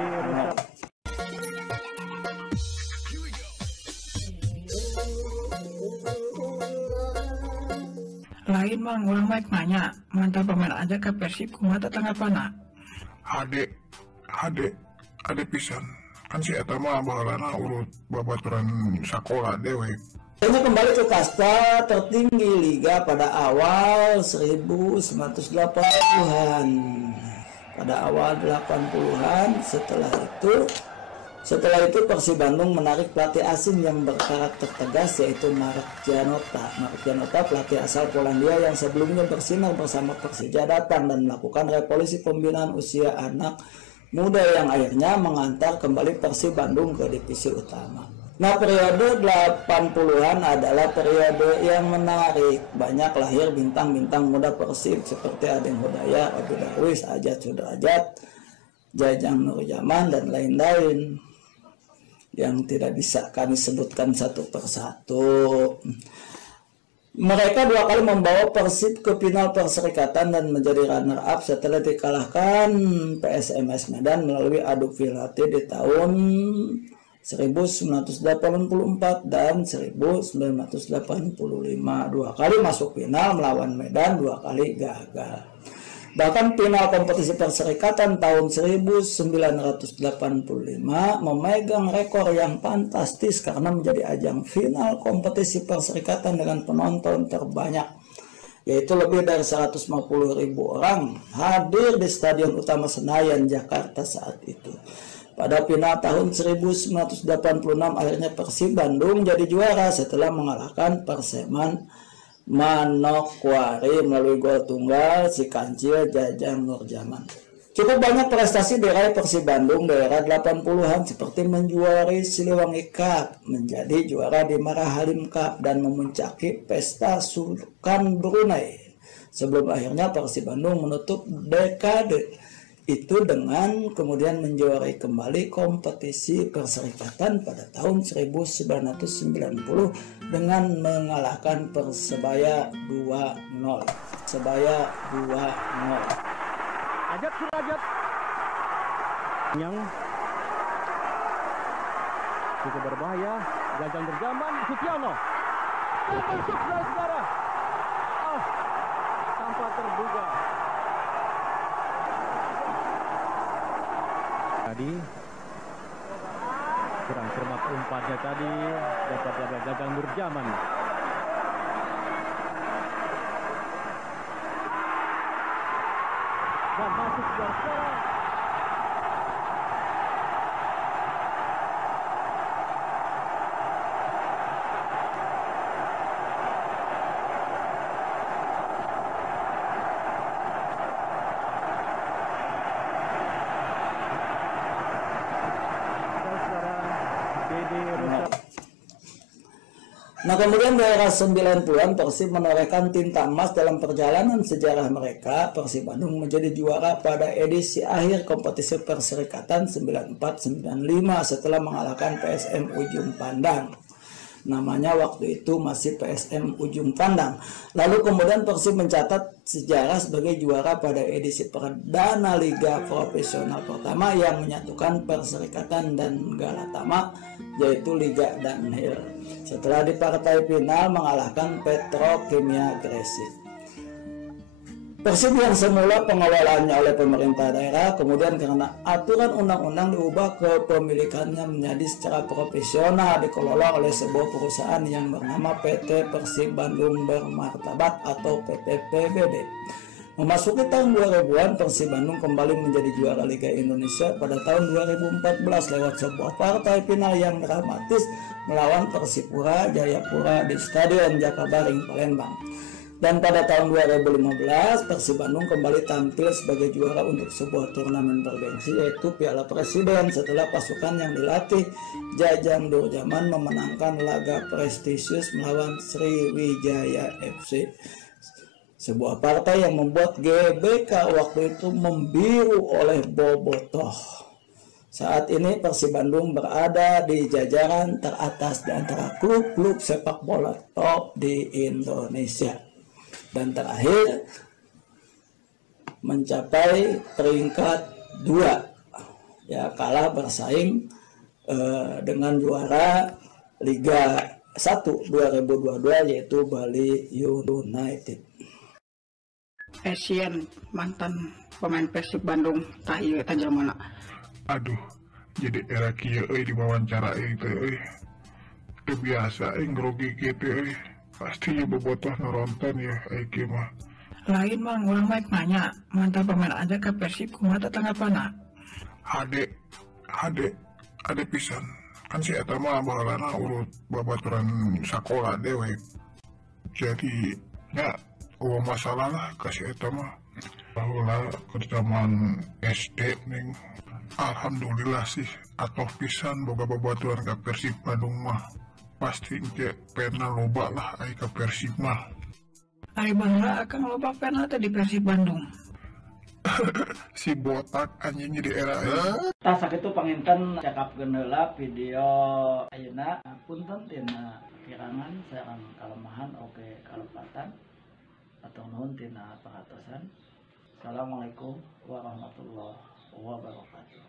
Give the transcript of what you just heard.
rusak. Lain mang orang baik nanya, mantan pemain aja ke Persib kumaha tanggapanna? Ade pisan. Kan si eta mah baheulana urut babaturan sakola dewe. Hanya kembali ke kasta tertinggi Liga pada awal 1980-an. Pada awal 80-an, setelah itu Persib Bandung menarik pelatih asing yang berkarakter tegas, yaitu Marek Janota. Marek Janota, pelatih asal Polandia yang sebelumnya bersinar bersama Persija, datang dan melakukan revolusi pembinaan usia anak muda yang akhirnya mengantar kembali Persib Bandung ke divisi utama. Nah, periode 80-an adalah periode yang menarik. Banyak lahir bintang-bintang muda Persib seperti Adeng Hudaya, Abi Darwis, Ajat Sudrajat, Jajang Nurjaman, dan lain-lain yang tidak bisa kami sebutkan satu persatu. Mereka dua kali membawa Persib ke final Perserikatan dan menjadi runner-up setelah dikalahkan PSMS Medan melalui adu penalti di tahun 1984 dan 1985. Dua kali masuk final melawan Medan, dua kali gagal. Bahkan final kompetisi Perserikatan tahun 1985 memegang rekor yang fantastis karena menjadi ajang final kompetisi Perserikatan dengan penonton terbanyak, yaitu lebih dari 150.000 orang hadir di Stadion Utama Senayan, Jakarta saat itu. Pada final tahun 1986 akhirnya Persib Bandung jadi juara setelah mengalahkan Perseman Manokwari melalui gol tunggal si Kancil Jajang Nurjaman. Cukup banyak prestasi diraih Persib Bandung di era 80-an seperti menjuari Siliwangi Cup, menjadi juara di Marahalim Cup, dan memuncaki pesta Sultan Brunei. Sebelum akhirnya Persib Bandung menutup dekade itu dengan kemudian menjuarai kembali kompetisi Perserikatan pada tahun 1990 dengan mengalahkan Persebaya 2-0. Persebaya 2-0. Ajat Surajat yang cukup berbahaya. Jajang Nurjaman, Sutiono masuk, saudara. Tanpa terduga. Tadi kurang cermat umpannya tadi, dapat Jajang Nurjaman. Dan masuk gol sekarang. Nah, kemudian di era 90-an Persib menorehkan tinta emas dalam perjalanan sejarah mereka. Persib Bandung menjadi juara pada edisi akhir kompetisi Perserikatan 94-95 setelah mengalahkan PSM Ujung Pandang. Namanya waktu itu masih PSM Ujung Pandang. Lalu kemudian Persib mencatat sejarah sebagai juara pada edisi perdana Liga Profesional pertama yang menyatukan Perserikatan dan Galatama, yaitu Liga Danhil. Setelah di partai final mengalahkan Petrokimia Gresik. Persib yang semula pengelolaannya oleh pemerintah daerah, kemudian karena aturan undang-undang diubah kepemilikannya menjadi secara profesional, dikelola oleh sebuah perusahaan yang bernama PT Persib Bandung Bermartabat atau PT PBB. Memasuki tahun 2000-an, Persib Bandung kembali menjadi juara Liga Indonesia pada tahun 2014 lewat sebuah partai final yang dramatis melawan Persipura Jayapura di Stadion Jakabaring, Palembang. Dan pada tahun 2015, Persib Bandung kembali tampil sebagai juara untuk sebuah turnamen bergengsi, yaitu Piala Presiden, setelah pasukan yang dilatih Jajang Nurjaman memenangkan laga prestisius melawan Sriwijaya FC. Sebuah partai yang membuat GBK waktu itu membiru oleh bobotoh. Saat ini Persib Bandung berada di jajaran teratas di antara klub-klub sepak bola top di Indonesia. Dan terakhir mencapai peringkat 2 ya kalah bersaing dengan juara Liga 1 2022 yaitu Bali United. Asian mantan pemain Persib Bandung tahieu eta jelema. Aduh, jadi era kieu euy diwawancara itu teu biasa grogi kitu pasti bobotoh nonton ya kieu mah. Lain mah urang mah nanya mantan pemain aja ke Persib kumaha tanggapanna. Hade pisan kan si eta mah baheulana urut babaturan sakola dewe, jadi ya masalah lah kasih eta mah baheula ke zaman SD ning alhamdulillah sih atoh pisan boga babaturan ka Persib Bandung mah pasti ge pena loba lah ai ka Persib mah. Ari baheula akan loba pena teh di Persib Bandung. Si botak anjing di era Tah sakitu panginten cakapkeun heula video ayeuna. Punten tina kirangan sareng kalemahan oge kalepatan atau nuhun tina pangatosan. Assalamualaikum warahmatullahi wabarakatuh.